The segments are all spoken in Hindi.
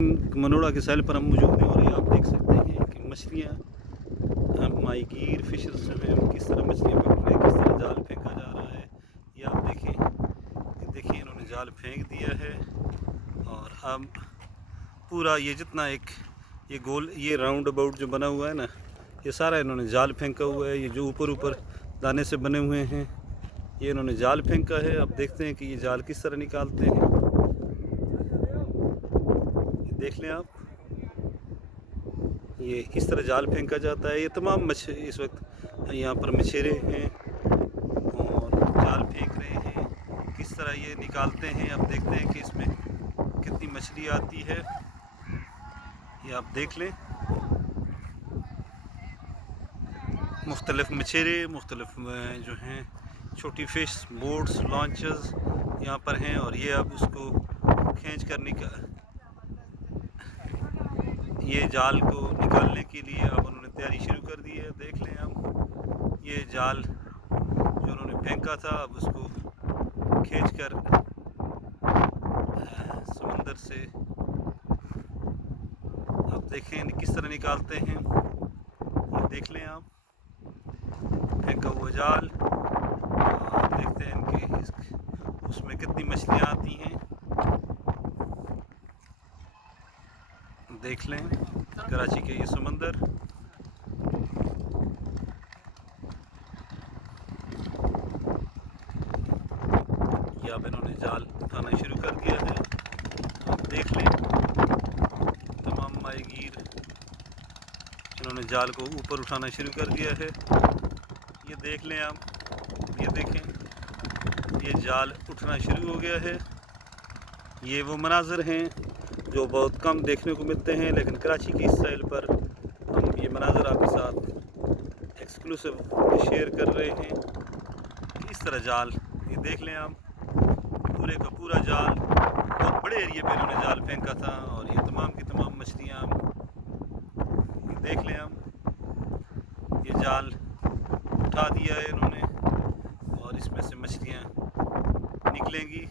मनोड़ा के साइल पर हम मौजूद हैं और ये आप देख सकते हैं कि मछलियाँ माहीगीर फिशर्स जो हैं वो किस तरह मछलियाँ पकड़ रहे हैं, किस तरह जाल फेंका जा रहा है। ये आप देखें, ये देखिए इन्होंने जाल फेंक दिया है और अब पूरा ये जितना एक ये गोल ये राउंड अबाउट जो बना हुआ है ना, ये सारा इन्होंने जाल फेंका हुआ है। ये जो ऊपर ऊपर दाने से बने हुए हैं ये इन्होंने जाल फेंका है। अब देखते हैं कि ये जाल किस तरह निकालते हैं। देख लें आप, ये इस तरह जाल फेंका जाता है। ये तमाम इस वक्त यहाँ पर मछेरे हैं और जाल फेंक रहे हैं। किस तरह ये निकालते हैं अब देखते हैं कि इसमें कितनी मछली आती है। ये आप देख लें, मुख्तलिफ मछेरे, मुख्तलिफ जो हैं छोटी फ़िश, बोट्स, लॉन्चेस यहाँ पर हैं और ये अब उसको खींच कर ये जाल को निकालने के लिए अब उन्होंने तैयारी शुरू कर दी है। देख लें अब ये जाल जो उन्होंने फेंका था अब उसको खींचकर समंदर से अब देखें किस तरह निकालते हैं। ये देख लें आप, फेंका हुआ जाल, देखते हैं इनके उसमें कितनी मछलियाँ आती हैं। देख लें कराची के ये समंदर, ये अब इन्होंने जाल उठाना शुरू कर दिया है। आप देख लें तमाम माहीगीर इन्होंने जाल को ऊपर उठाना शुरू कर दिया है। ये देख लें आप, ये देखें ये जाल उठना शुरू हो गया है। ये वो मनाज़र हैं जो बहुत कम देखने को मिलते हैं, लेकिन कराची की इस साइल पर हम ये मनाज़र आपके साथ एक्सक्लूसिव शेयर कर रहे हैं। इस तरह जाल ये देख लें आप, पूरे का पूरा जाल बहुत बड़े एरिए पे इन्होंने जाल फेंका था और ये तमाम की तमाम मछलियाँ देख लें आप, ये जाल उठा दिया है इन्होंने और इसमें से मछलियाँ निकलेंगी।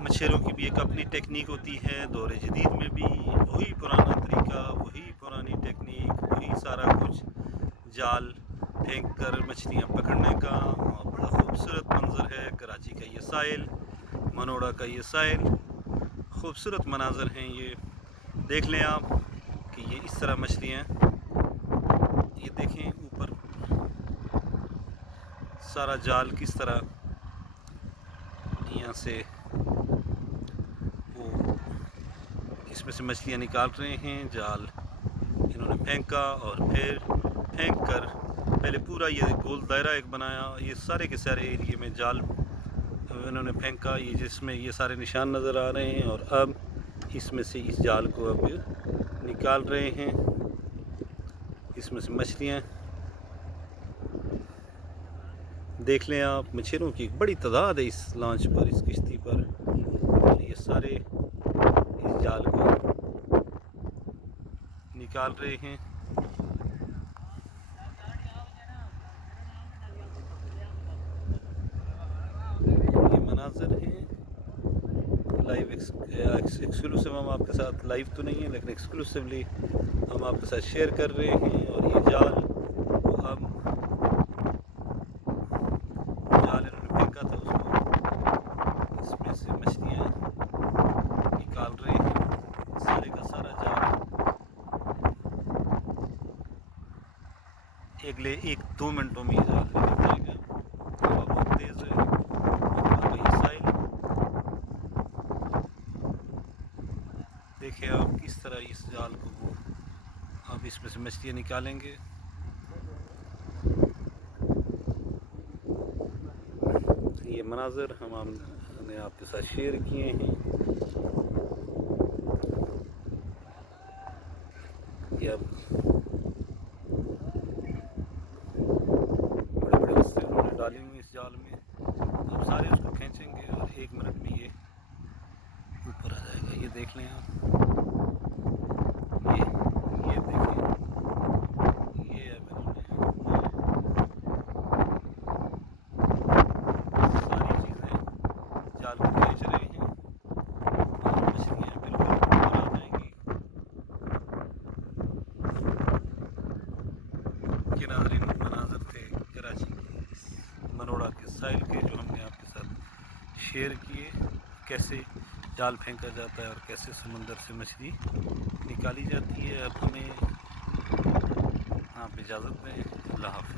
मछेरों की भी एक अपनी टेक्निक होती है, दौर जदीद में भी वही पुराना तरीका, वही पुरानी टेक्निक, वही सारा कुछ, जाल फेंक कर मछलियाँ पकड़ने का। और बड़ा खूबसूरत मंज़र है कराची का ये साहिल, मनोड़ा का ये साहिल, खूबसूरत मनाज़र हैं ये। देख लें आप कि ये इस तरह मछलियाँ, ये देखें ऊपर सारा जाल किस तरह यहाँ से इसमें से मछलियाँ निकाल रहे हैं। जाल इन्होंने फेंका और फिर फेंक कर पहले पूरा ये गोल दायरा एक बनाया, ये सारे के सारे एरिए में जाल इन्होंने फेंका, ये जिसमें ये सारे निशान नज़र आ रहे हैं। और अब इसमें से इस जाल को अब निकाल रहे हैं, इसमें से मछलियाँ देख लें आप। मछलियों की एक बड़ी तादाद है इस लॉन्च पर, इस किश्ती पर, और ये सारे इस जाल को निकाल रहे हैं। ये मनाज़र हैं लाइव एक्सक्लूसिव, हम आपके साथ लाइव तो नहीं है लेकिन एक्सक्लूसिवली हम आपके साथ शेयर कर रहे हैं। और ये जाल को अब जाल इन्होंने फेंका था उसको इसमें से मछलियाँ निकाल रहे हैं, सारे का सारा जाल अगले 1-2 मिनटों में ये जाल निकल जाएगा। हवा बहुत तेज़ है, देखिए आप किस तरह इस जाल को वो अब इसमें से मछलियाँ निकालेंगे। ये मनाज़र हमने आपके साथ शेयर किए हैं। ये अब बड़े बड़े रस्ते उन्होंने डाले हुए इस जाल में, अब सारे उसको खींचेंगे और 1 मिनट में ये ऊपर आ जाएगा। ये देख लें आप, ये देखिए, ये अब इन्होंने सारी चीज़ें जाल को खींच रहे हैं। के नाज़रीन मनाज़र थे कराची के मनोड़ा के साहिल के, जो हमने आपके साथ शेयर किए। कैसे जाल फेंका जाता है और कैसे समंदर से मछली निकाली जाती है। अब हमें आप इजाज़त दें। अल्लाह हाफ़िज़।